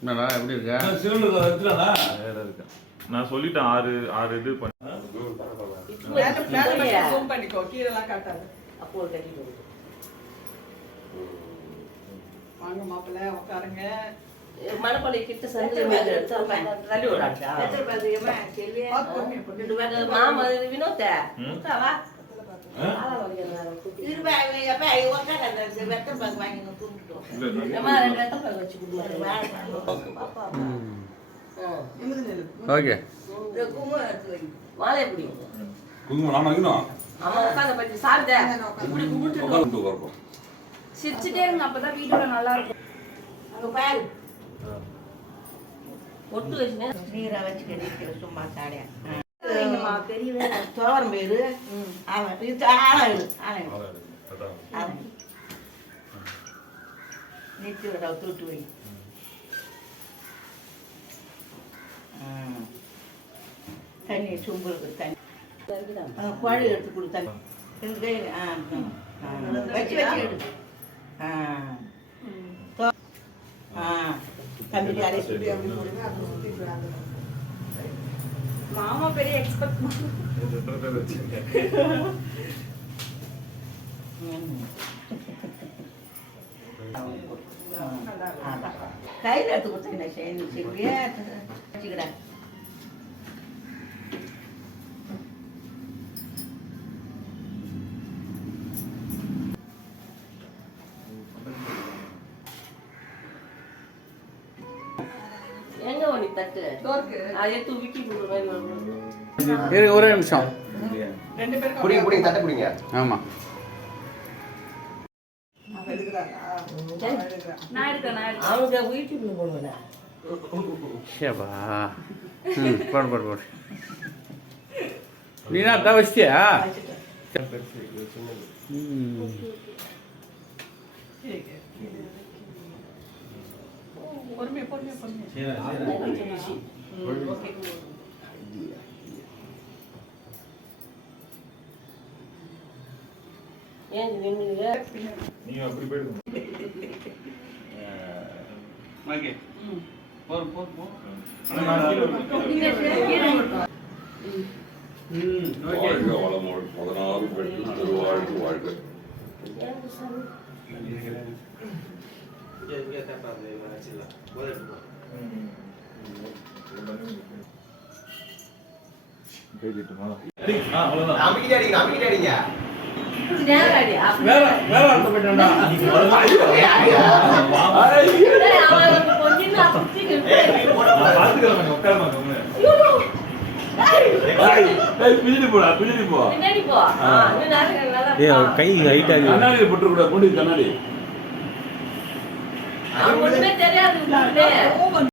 என்னடா எப்படி இருக்கா? நான் சொல்லிட்டேன் 6 இது பண்ண. பண்ணிக்கோ, கீழெல்லாம் காட்டாது. அப்போ கட்டி போடு. வாங்க மாப்பிள்ளை உட்காருங்க. மணப்பள்ளி கிட்ட சந்திர மேல தள்ளி விடாச்சா? எத்தனை பாதியமா செல்வியா? மாமா வினோத. வா. ஓகே. மாலை எப்படி? குங்குமம் நான் வைக்கணும். அம்மா உட்கார்ந்து பத்தி சாப்பிட்டே. இப்படி கும்பிட்டு வரணும். சிரிச்சிட்டே இருங்க அப்பதான் வீடியோல நல்லா இருக்கும். அங்க பாரு. ஒட்டு வச்சுனே நீரா வச்சு கடிக்கிற சும்மா சாடியா. எங்கம்மா பெரியவே தோரம் பேரு. அவன் இது ஆளு. அதான். நீச்சோட தூட்டு வை. தண்ணி சும்புறது தண்ணி. குழி எடுத்து கொடு தண்ணி. ரெண்டு கையில் வச்சு வச்சு எடு. தம்பி அரை சுற்றி அப்படி போடுங்க. அப்படி சுற்றிக்கலாம். மாமா பெரிய எக்ஸ்பெக்ட் கையில் எடுத்து கொடுத்தீங்க செய்ய வச்சுக்கிட. ஒரே நிமிஷம். ஆமா போடு. நீனா அதான் வச்சியா? நீ அப்படி போயிடு. ஓகே. போ. வாழ்க வளமோடு 16 பெற்று திருவாழ்வு வாழ்க. கை ஹைட்டா கண்ணாடி போட்டு கூட கண்ணாடி.